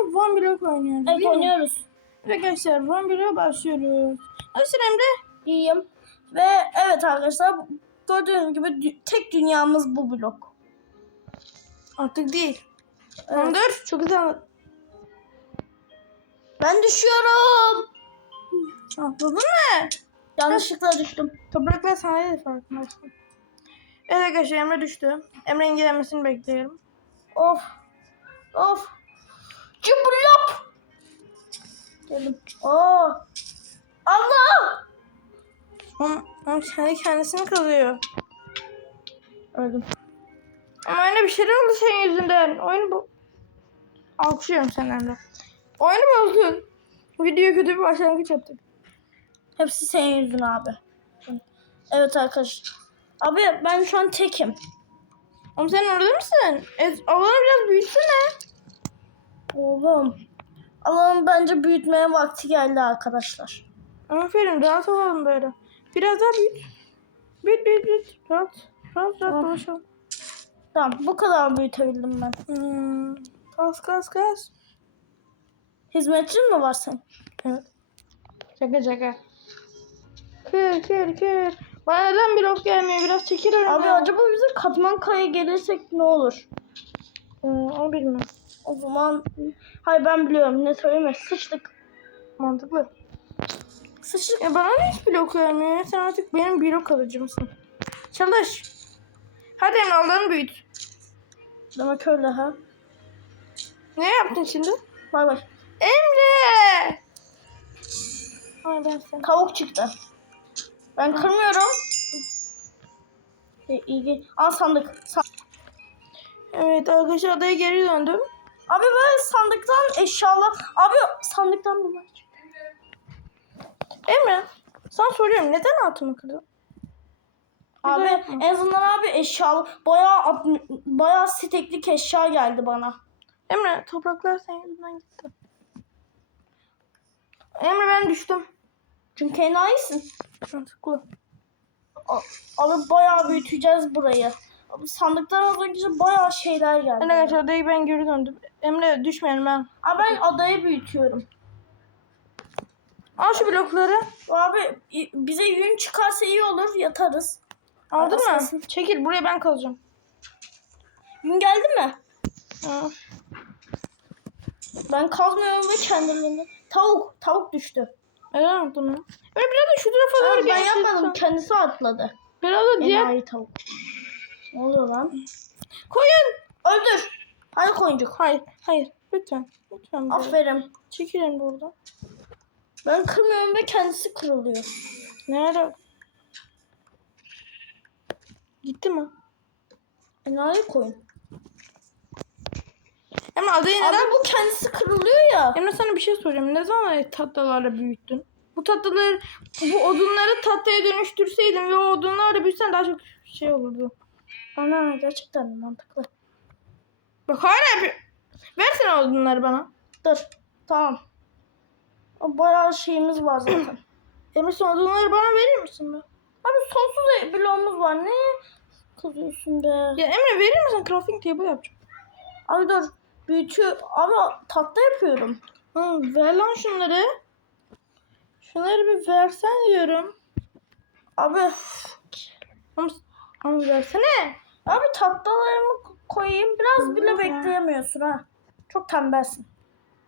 One Block oynuyoruz. Evet değil mi? oynuyoruz. Arkadaşlar One Block'a başlıyoruz. Nasılsın Emre? İyiyim. Ve evet arkadaşlar gördüğünüz gibi tek dünyamız bu blok. Artık değil. Evet. Dur. Çok güzel. Ben düşüyorum. Atladın mı? Yanlışlıkla düştüm. Topraklar sana değil farkındasın. Evet arkadaşlar Emre düştü. Emre'nin gelmesini bekliyorum. Of. Of. Cıblop. Geldim. Oo. Allah. Ama, ama kendi kendisini kazıyor. Öldüm. Ama yine bir şeyler oldu senin yüzünden. Oyunu bu... Alkışlıyorum sen Emre. Oyunu bozdun. Videoya kötü bir başlangıç yaptık. Hepsi senin yüzün abi. Evet arkadaşlar. Abi ben şu an tekim. Oğlum sen orada mısın? E, alanı biraz büyütsene. Oğlum. Alanı bence büyütmeye vakti geldi arkadaşlar. Aferin rahat olalım böyle. Biraz daha büyüt. Büyüt büyüt büyüt. Rahat. Rahat rahat Tamam. dolaşalım. Tamam bu kadar büyütebildim ben. Hmm. Kas kas kas. Hizmetçin mi var senin? Evet. Şaka şaka. Kır kır kır. Bana neden blok gelmiyor? Biraz çekil önüme. Abi acaba bize katman kaya gelirsek ne olur? Hmm, onu bilmiyorum. O zaman hayır ben biliyorum ne söyleme sıçtık. Mantıklı. Sıçtık. E bana ne hiç blok vermiyor? Sen artık benim blok alıcımsın. Çalış. Hadi Emre Allah'ını büyüt. Demek öyle ha. Ne yaptın şimdi? Bay bay. Emre! Ay ben sen. Tavuk çıktı. Ben kırmıyorum. E, iyi. Al sandık. Sa- Evet arkadaşlar adaya geri döndüm. Abi böyle sandıktan eşyalar. Abi sandıktan mı var? Emre sana soruyorum neden altımı kırdın? Abi yapma. en azından abi eşyalı bayağı bayağı steklik eşya geldi bana. Emre topraklar senin yüzünden gitti. Emre ben düştüm. Çünkü enayisin. Mantıklı. Abi bayağı büyüteceğiz burayı. Abi sandıktan az önce bayağı şeyler geldi. Arkadaşlar adaya ben geri döndüm. Emre düşmeyelim ben. Abi ben adayı büyütüyorum. Al şu blokları. Abi bize yün çıkarsa iyi olur yatarız. Aldın mı? Arasın. Çekil buraya ben kalacağım. Yün geldi mi? Ha. Ben kazmıyorum ve kendilerini. Tavuk, tavuk düştü. Neden attın onu? Emre biraz da şu tarafa doğru ben yapmadım, kendisi atladı. Biraz da diğer. Enayi tavuk. Ne oluyor lan? Koyun. Öldür. Hadi koyuncuk. Hayır. Hayır. Lütfen. Lütfen. Aferin. Çekilin burada. Ben kırmıyorum ve kendisi kırılıyor. Nerede? Gitti mi? Enayi koyun. Emre adayı Abi neden? bu kendisi kırılıyor ya. Emre sana bir şey soracağım. Ne zaman tatlılarla büyüttün? Bu tatlıları, bu odunları tatlıya dönüştürseydin ve o odunlarla büyütsen daha çok şey olurdu. Ana gerçekten mantıklı. Bak hala yapıyor. Versene odunları bana. Dur. Tamam. O bayağı şeyimiz var zaten. Emre sen odunları bana verir misin be? Abi sonsuz bloğumuz var. Ne kızıyorsun be? Ya Emre verir misin? Crafting table yapacağım. Abi dur. Büyütüyor. Abi tatlı yapıyorum. Hı, ver lan şunları. Şunları bir versen diyorum. Abi. Ama, ama versene. Abi tatlılarımı koyayım. Biraz bile bekleyemiyorsun ha. Çok tembelsin.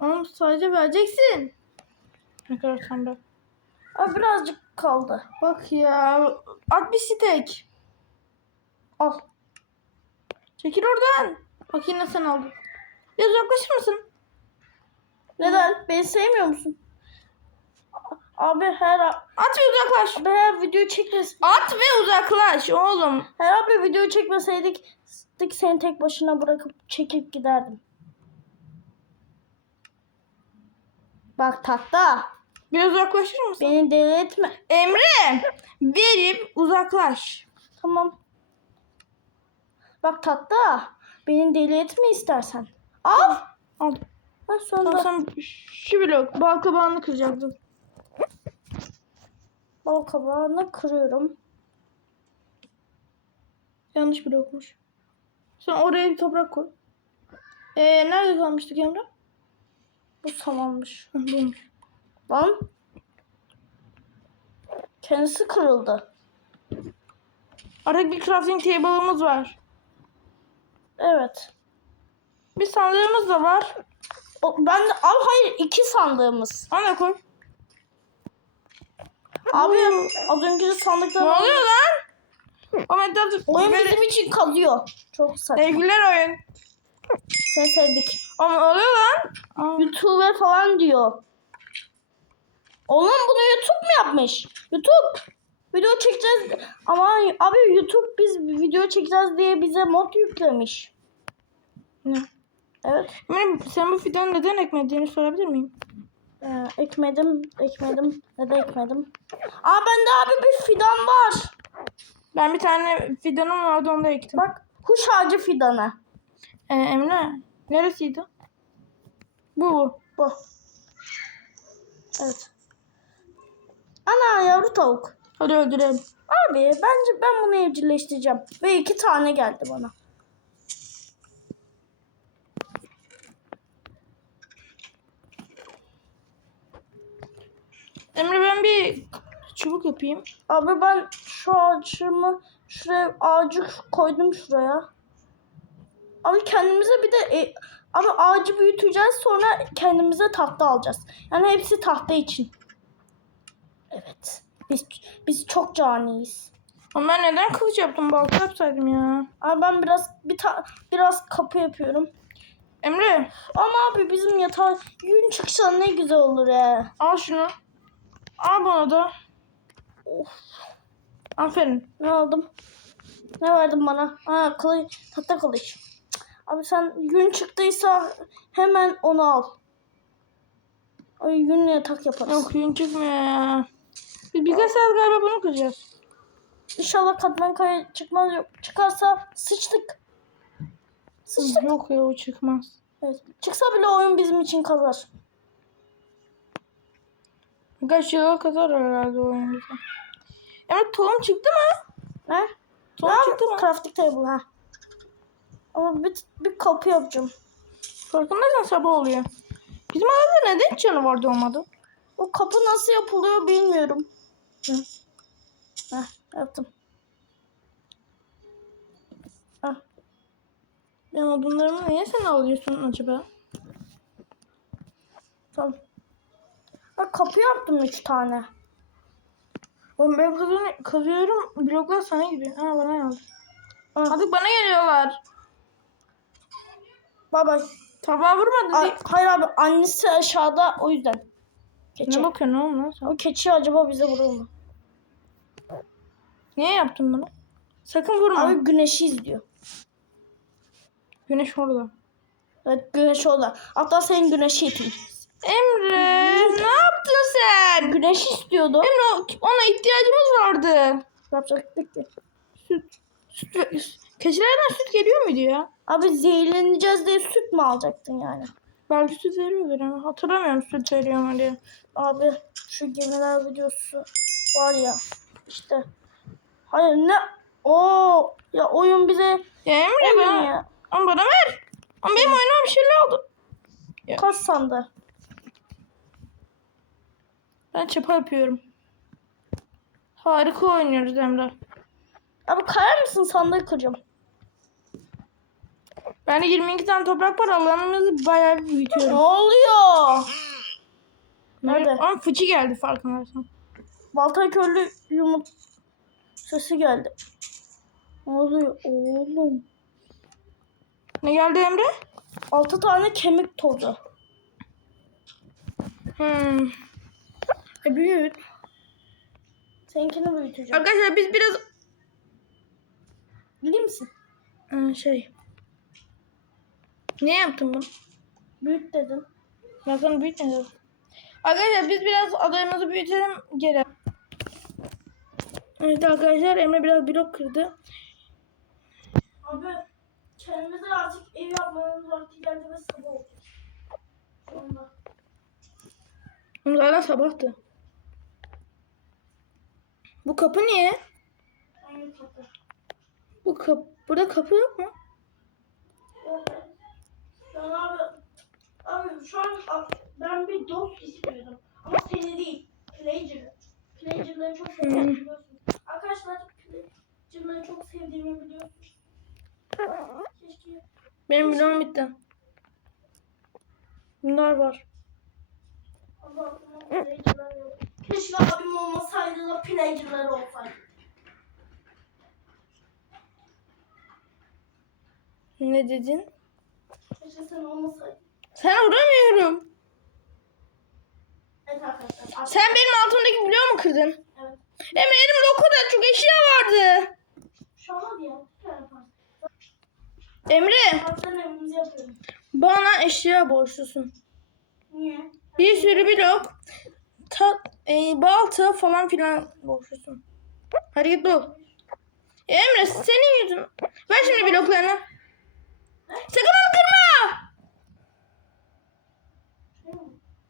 Ama sadece vereceksin. Ne kadar tembel. Abi birazcık kaldı. Bak ya. At bir steak. Al. Çekil oradan. Bak yine sen aldın. Biraz uzaklaşır mısın? Neden? Beni sevmiyor musun? Abi her At ve uzaklaş. abi her video çekmez. At ve uzaklaş oğlum. Her abi video çekmeseydik dik seni tek başına bırakıp çekip giderdim. Bak tahta. Biraz uzaklaşır mısın? Beni deli etme. Emre. Verip uzaklaş. Tamam. Bak tahta. Beni deli etme istersen. Al. Al. Ha, sonunda Tamam sen şu blok. Bal kabağını kıracaktın. Bal kabağını kırıyorum. Yanlış blokmuş. Sen oraya bir toprak koy. Ee, nerede kalmıştık Emre? Bu samanmış. Buymuş. Lan. Kendisi kırıldı. Artık bir crafting table'ımız var. Evet. Bir sandığımız da var. O, ben de abi hayır iki sandığımız. Ona koy. Abi az önce sandıkta Ne oluyor lan? O metal oyun bizim için kalıyor. Çok saçma. Sevgililer oyun. Seni sevdik. Ne oluyor lan? YouTuber falan diyor. Oğlum bunu YouTube mu yapmış? YouTube. Video çekeceğiz. Ama abi YouTube biz video çekeceğiz diye bize mod yüklemiş. ne? Evet. Benim, sen bu fidanı neden ekmediğini sorabilir miyim? Ee, ekmedim, ekmedim. Neden ekmedim? Aa bende abi bir fidan var. Ben bir tane fidanım vardı onu da ektim. Bak kuş ağacı fidanı. Ee, Emre neresiydi? Bu bu. Bu. Evet. Ana yavru tavuk. Hadi öldürelim. Abi bence ben bunu evcilleştireceğim. Ve iki tane geldi bana. Emre ben bir çubuk yapayım. Abi ben şu ağacımı şuraya ağacı koydum şuraya. Abi kendimize bir de e, abi ağacı büyüteceğiz sonra kendimize tahta alacağız. Yani hepsi tahta için. Evet. Biz biz çok caniyiz. Ama ben neden kılıç yaptım? Balta yapsaydım ya. Abi ben biraz bir ta, biraz kapı yapıyorum. Emre Ama abi bizim yatağı gün çıksa ne güzel olur ya. al şunu. Al bana da. Of. Aferin. Ne aldım? Ne verdin bana? Ha kılıç, tahta kılıç. Abi sen gün çıktıysa hemen onu al. Ay gün yatak yaparız. Yok yün çıkmıyor ya. Biz birkaç saat galiba bunu kıracağız. İnşallah katman kaya çıkmaz yok. Çıkarsa sıçtık. Sıçtık. Yok ya o çıkmaz. Evet. Çıksa bile oyun bizim için kazar. Birkaç yıla kadar herhalde oyun bize. Emre tohum çıktı mı? Ne? Tohum Ne? çıktı mı? Crafting table ha. Ama bir, bir kapı yapacağım. Farkındaysan sabah oluyor. Bizim adada neden canavar doğmadı? O kapı nasıl yapılıyor bilmiyorum. Hı. Heh, yaptım. Heh. Ya odunlarımı niye sen alıyorsun acaba? Tamam. Bak kapı yaptım üç tane. Oğlum ben kazıyorum, kazıyorum bloklar sana gidiyor. Ha bana geldi. Artık bana geliyorlar. Bay bay. Tabağa vurmadı Ay, diye. hayır abi annesi aşağıda o yüzden. Keçi. Ne bakıyorsun oğlum lan sen? O keçi acaba bize vurur mu? Niye yaptın bunu? Sakın vurma. Abi güneşi izliyor. Güneş orada. Evet güneş orada. Hatta senin güneşi iteyim. Emre ne yaptın sen? Güneş istiyordu. Emre ona ihtiyacımız vardı. Yapacaktık ki. Süt. Süt. ve- Keçilerden süt geliyor muydu ya? Abi zehirleneceğiz diye süt mü alacaktın yani? Belki süt veriyordur ama hatırlamıyorum süt veriyor mu diye. Abi şu gemiler videosu var ya işte. Hayır ne? Oo ya oyun bize Ya Emre bana, ya. ama bana ver. Ama benim oyunuma bir şeyler oldu. Kaç sandı? Ben çapa yapıyorum. Harika oynuyoruz Emre. Abi kayar mısın sandığı kıracağım. Ben de 22 tane toprak var alanımızı bayağı bir Ne büyütüyorum. oluyor? Nerede? Ama fıçı geldi farkındaysan. Balta körlü yumurt sesi geldi. Ne oluyor oğlum? Ne geldi Emre? Altı tane kemik tozu. Hmm. E büyüt. Seninkini büyüteceğim. Arkadaşlar biz biraz Bilir misin? Ee, şey. Ne yaptın bunu? Büyüt dedin. Bakın büyütmedim. Arkadaşlar biz biraz adayımızı büyütelim geri. Evet arkadaşlar Emre biraz blok kırdı. Abi kendimize artık ev yapmanın vakti geldi ve sabah oldu. Şu anda. Zaten sabahtı. Bu kapı niye? Hangi kapı? Bu kapı. Burada kapı yok mu? An abi, abi şu an bir dost istiyordum. Ama seni değil. Plager'ı. Plager'ları çok seviyorum biliyorsun. Arkadaşlar Plager'ları çok sevdiğimi biliyorsunuz. Keşke Benim videom bitti. Bunlar var. Allah'ım Plager'lar yok. Keşke abim olmasaydı da Plager'lar olsaydı. Ne dedin? Keşke sen olmasaydın. Sen vuramıyorum. Evet arkadaşlar. Sen benim altımdaki bloğu mu kırdın? Evet. Emre elimde o kadar çok eşya vardı. Şu an ya. Emre bana eşya borçlusun. Niye? Bir sürü blok, ta, e, balta falan filan. Hadi git bul. Emre senin yüzün. Ver şimdi bloklarını. Sakın onu kırma.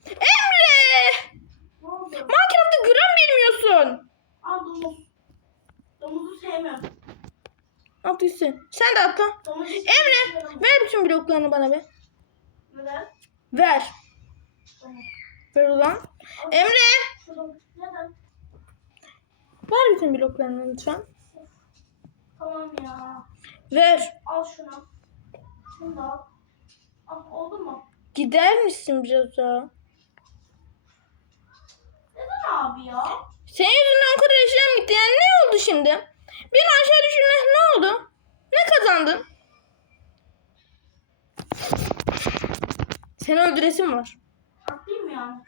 Emre! Minecraft'ta gram bilmiyorsun. Aa domuz. Domuzu sevmem. At gitsin. Sen de atla. Domuz Emre ver bütün bloklarını bana be. Neden? Ver. Tamam. Ver ulan. Emre ver bütün bloklarını lütfen. Tamam ya. Ver. Al şunu. Şunu da al. Al oldu mu? Gider misin biraz daha? Neden abi ya? Senin yüzünden o kadar eşyam gitti. Yani ne oldu şimdi? Beni aşağı düşürme ne oldu? Ne kazandın? Seni öldüresim var. Yani?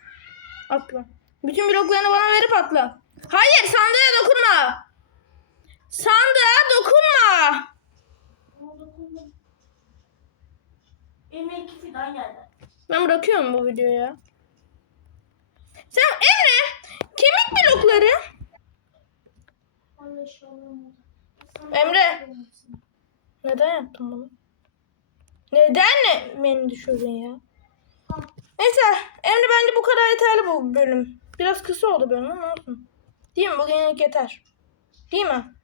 Atla. Bütün bloklarını bana verip atla. Hayır sandığa dokunma. Sandığa dokunma. Elime iki fidan geldi. Ben bırakıyorum bu videoyu ya. Sen Emre kemik blokları. Emre. Neden yaptın bunu? Neden ne beni düşürdün ya? Neyse Emre bence bu kadar yeterli bu bölüm. Biraz kısa oldu bölüm ama olsun. Değil mi? Bugünlük yeter. Değil mi?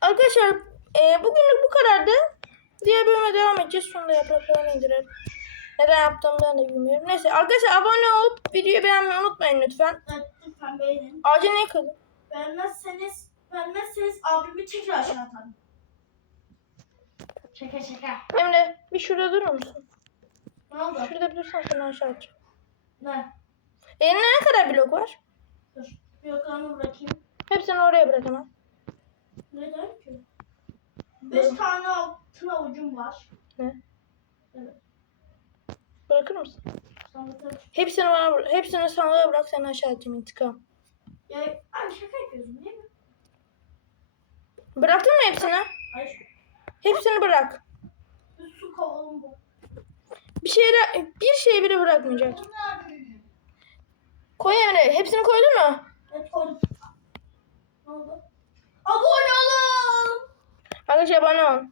Arkadaşlar e, bugünlük bu kadardı. Diğer bölüme devam edeceğiz. Şunu da yapraklarını indirelim. Neden yaptığımı ben de bilmiyorum. Neyse arkadaşlar abone olup videoyu beğenmeyi unutmayın lütfen. Evet lütfen beğenin. Ağaca ne kırdın? Beğenmezseniz, beğenmezseniz abimi tekrar aşağı atarım. Şaka şaka. Emre bir şurada durur musun? Ne oldu? Şurada bir dursan seni aşağı atacağım. Ne? Elinde ne kadar blok var? Dur. Yakalama bırakayım. Hepsini oraya bırak hemen. Neden ki? Beş tane altın avucum var. Ne? Evet. Bırakır mısın? Sandıkta. Hepsini bana hepsini sandığa bırak seni aşağı atayım intikam. Ya abi şaka yapıyorsun değil mi? Bıraktın mı hepsini? Hayır. Hepsini bırak. Bir su kovalım bu. Bir şey bir şey bile bırakmayacaksın. Koy Emre. Hepsini koydun mu? Evet koydum. Ne oldu? Abone olun. Arkadaşlar abone ol.